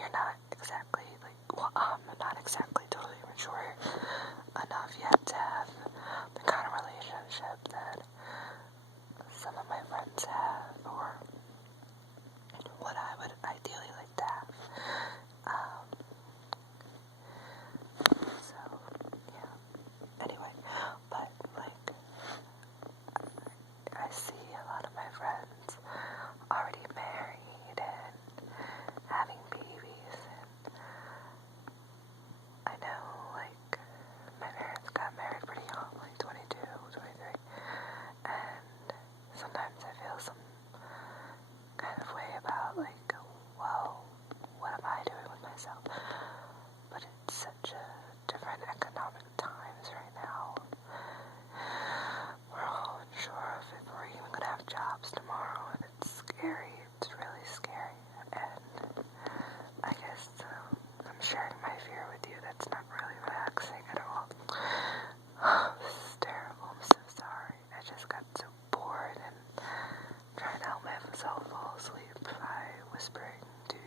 you're not exactly, like, well, I'm not exactly totally mature enough yet to have the kind of relationship that some of my friends have, or what I would ideally like to have. So, yeah. Anyway, but, like, I see a lot of my friends already married and having babies, and I know, like, my parents got married pretty young, like 22, 23, and sometimes I feel some kind of way about, like, well, what am I doing with myself? But it's such a different economic times right now. We're all unsure of if we're even gonna have jobs tomorrow, and it's scary. It's really scary. And I guess I'm sharing my fear with you. That's not really relaxing at all. This is terrible. I'm so sorry. I just got so bored and trying to help myself fall asleep by whispering to,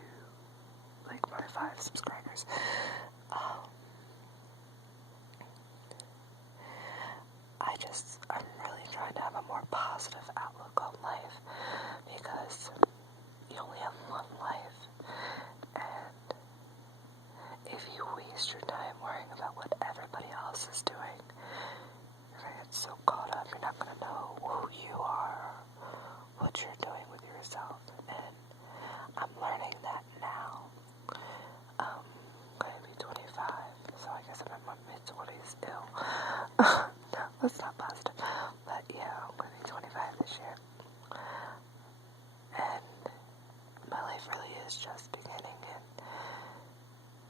like, my 5 subscribers. I'm really trying to have a more positive outlook on life, because you only have one life, and if you waste your time worrying about what everybody else is doing, you're going to get so caught up, you're not going to know who you are, what you're doing with yourself, and I'm learning that now. I'm going to be 25, so I guess I'm in my mid-20s still. No, that's not positive. But yeah, I'm going to be 25 this year. And my life really is just beginning, and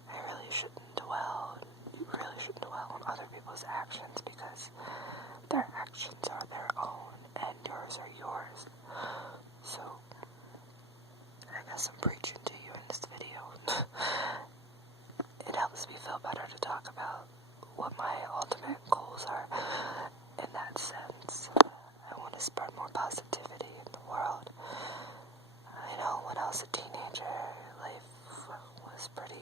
I really shouldn't dwell, you really shouldn't dwell on other people's actions, because their actions are their own, and yours are yours. So, I guess I'm preaching to you in this video. It helps me feel better to talk about what my ultimate goals are in that sense. I want to spread more positivity in the world. I know when I was a teenager, life was pretty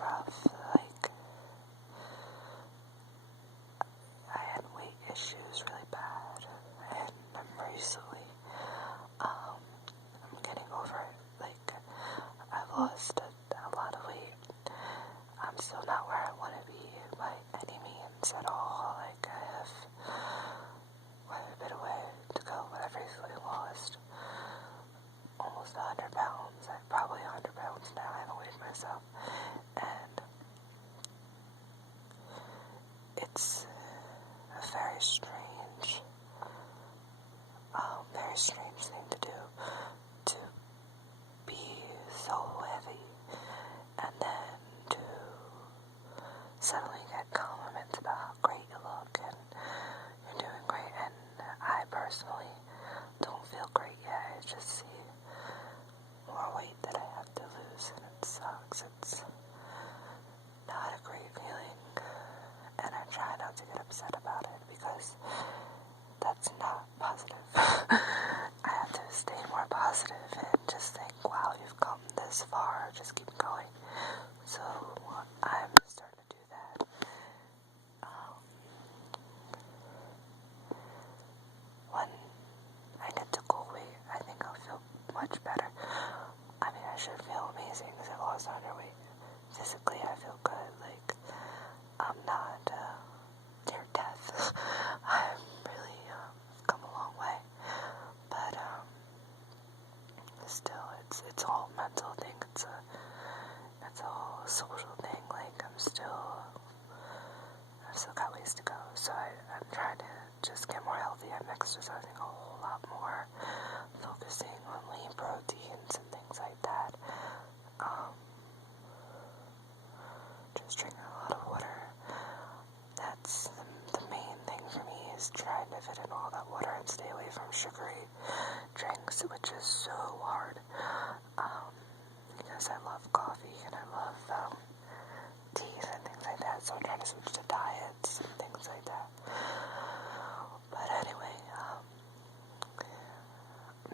rough. Like, I had weight issues really bad, and I'm recently, I'm getting over it. Like, I've lost a lot of weight. I'm still not where I want to be by any means at all. Like, I have quite a bit of way to go, but I've recently lost almost 100 pounds. I'm probably 100 pounds now. I haven't weighed myself. And it's a very strange thing to do, to be so heavy, and then to suddenly get compliments about how great you look, and you're doing great, and I personally don't feel great yet. I just see more weight that I have to lose, and it sucks. It's not a great feeling, and I try not to get upset about it, because that's not positive. I have to stay more positive and just think, wow, you've come this far, just keep going. So I'm starting to do that. When I get to goal weight, I think I'll feel much better. I mean, I should feel amazing because I lost 100 weight. Physically, I feel good. Like, I'm not near death. I'm really come a long way. But still, it's all mental thing. It's a whole social thing. Like, I've still got ways to go. So I'm trying to just get more healthy. I'm exercising a whole lot more, focusing on lean proteins and things like that. Just drinking a lot of water. That's the main thing for me, is trying to fit in all that water and stay away from sugary drinks, which is so hard. Because I love coffee and I love teas and things like that, so I'm trying to switch to diets and things like that. But anyway, I'm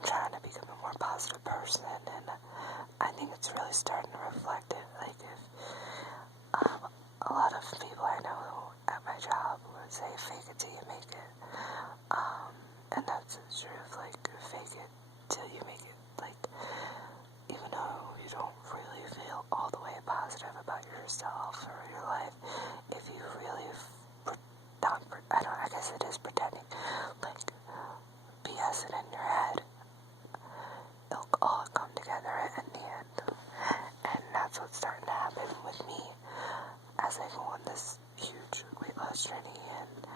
trying to become a more positive positive person, and I think it's really starting to reflect it. Like, if a lot of people I know at my job would say, fake it till you make it. And that's the truth. Like, fake it till you make it. Like, even though you don't really feel all the way positive about yourself or your life, if you really I guess it is pretending, like, BS it in your head, it'll all come together in the end. And that's what's starting to happen with me as I go on this huge weight loss journey and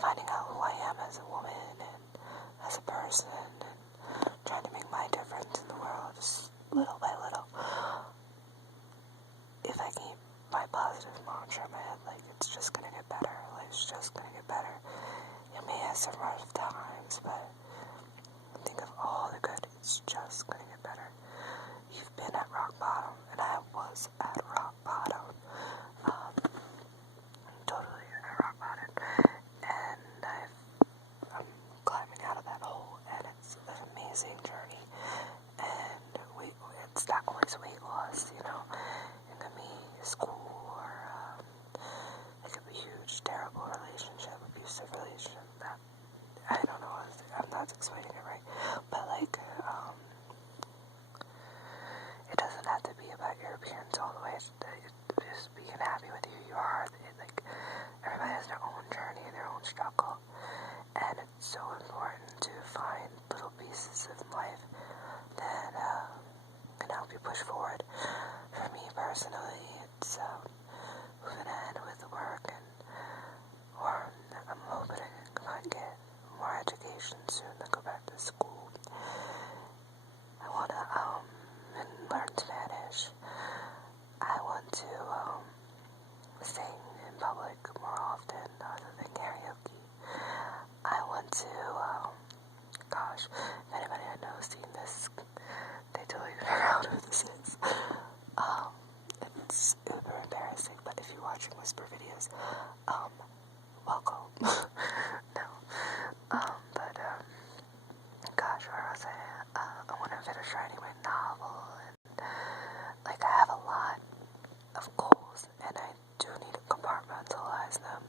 finding out who I am as a woman and as a person and trying to make my difference in the world just little by little. If I keep my positive mantra in my head, like, it's just gonna get better, life's just gonna get better. You may have some rough times, but think of all the good, it's just gonna get better. You've been at rock bottom, and I was at rock bottom. Totally at rock bottom. And I'm climbing out of that hole, and it's an amazing journey. And it's not always weight loss, you know. It could be school, or it could be huge, terrible relationship, abusive relationship. That, I don't know, I'm not explaining it right. But, like, it doesn't have to be about your appearance all the way. It's just being happy with who you are. Like, everybody has their own journey, their own struggle. And it's so important to find little pieces of life that can help you push forward. For me personally, it's moving ahead with the work, or I'm hoping I can get more education soon to go back to school. I want to learn Spanish. I want to sing in public more often other than karaoke. I want to, gosh, if anybody I know has seen this, they totally figure out who this is. It's uber embarrassing, but if you're watching whisper videos, welcome. No. But, gosh, where was I? I want to finish writing my novel, and, like, I have a lot of goals, and I do need to compartmentalize them,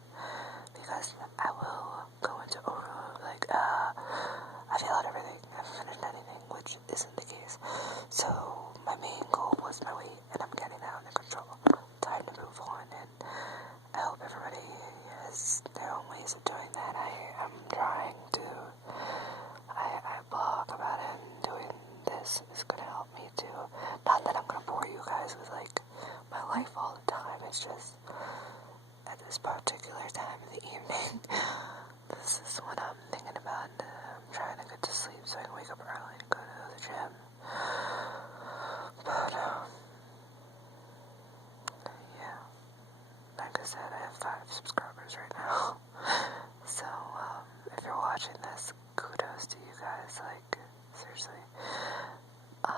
because I will go into overload, like, I feel out everything, I haven't finished anything, which isn't the case. So, my main goal was my weight, and I'm getting that under control. Time to move on, and I hope everybody has their own ways of doing that. I am trying to, I blog about it, and doing this is going to help me too. Not that I'm going to bore you guys with, like, my life all the time. It's just at this particular time of the evening, this is what I'm thinking about. I'm trying to get to sleep so I can wake up early to go to the gym. But, yeah. Like I said, I have 5 subscribers right now. So, if you're watching this, kudos to you guys. Like, seriously. I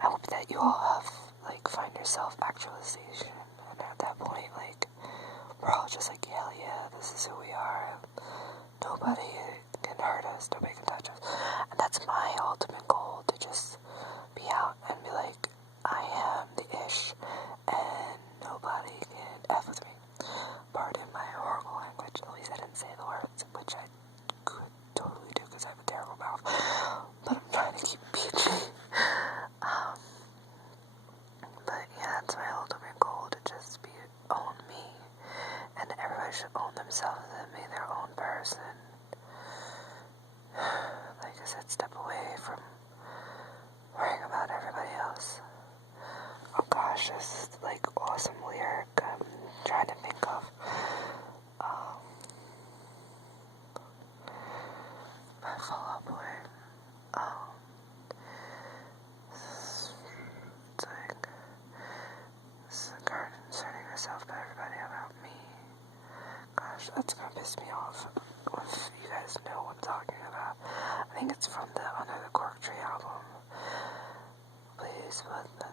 hope that you all have, like, find your self-actualization, and at that point, like, we're all just like, hell yeah, this is who we are, nobody can hurt us, nobody can touch us, and that's my ultimate goal, to just be out and be like, I am the ish, and nobody can F with me. Pardon my horrible language, at least I didn't say the words, which I could totally do, because I have a terrible mouth, but I'm trying to keep PG. But yeah, that's my ultimate goal, to just own me, and everybody should own themselves and be their own person. Like I said, step away from worrying about everybody else. Oh gosh, this is, like, awesome lyric I'm trying to think of. My Fall Out Boy. It's like, this is a girl concerning herself to everybody about me. Gosh, that's gonna piss me off if you guys know what I'm talking about. I think it's from the Under the Cork Tree album. Please put the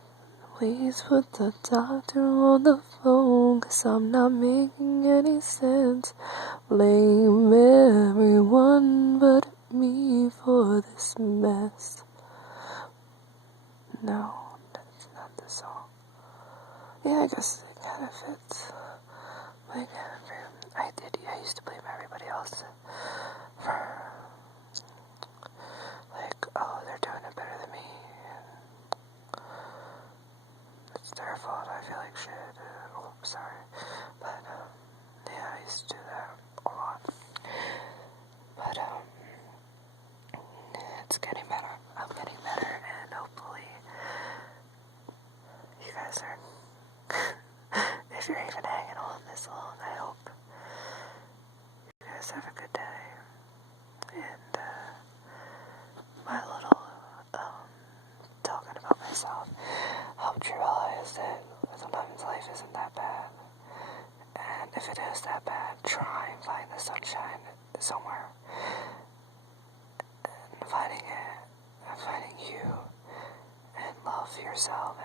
Please put the doctor on the phone, 'cause I'm not making any sense. Blame everyone but me for this mess. No, that's not the song. Yeah, I guess it kind of fits. Like, I used to blame everybody else for, like, oh, they're doing it better than me. It's their fault, I feel like shit. Oh, sorry. But, yeah, I used to do that a lot. But, it's getting better. I'm getting better, and hopefully you guys are, if you're even hanging on this long, I hope you guys have a good day. And, my little, talking about myself helped you realize that sometimes life isn't that bad. And if it is that bad, try and find the sunshine somewhere. And finding it, and finding you, and love yourself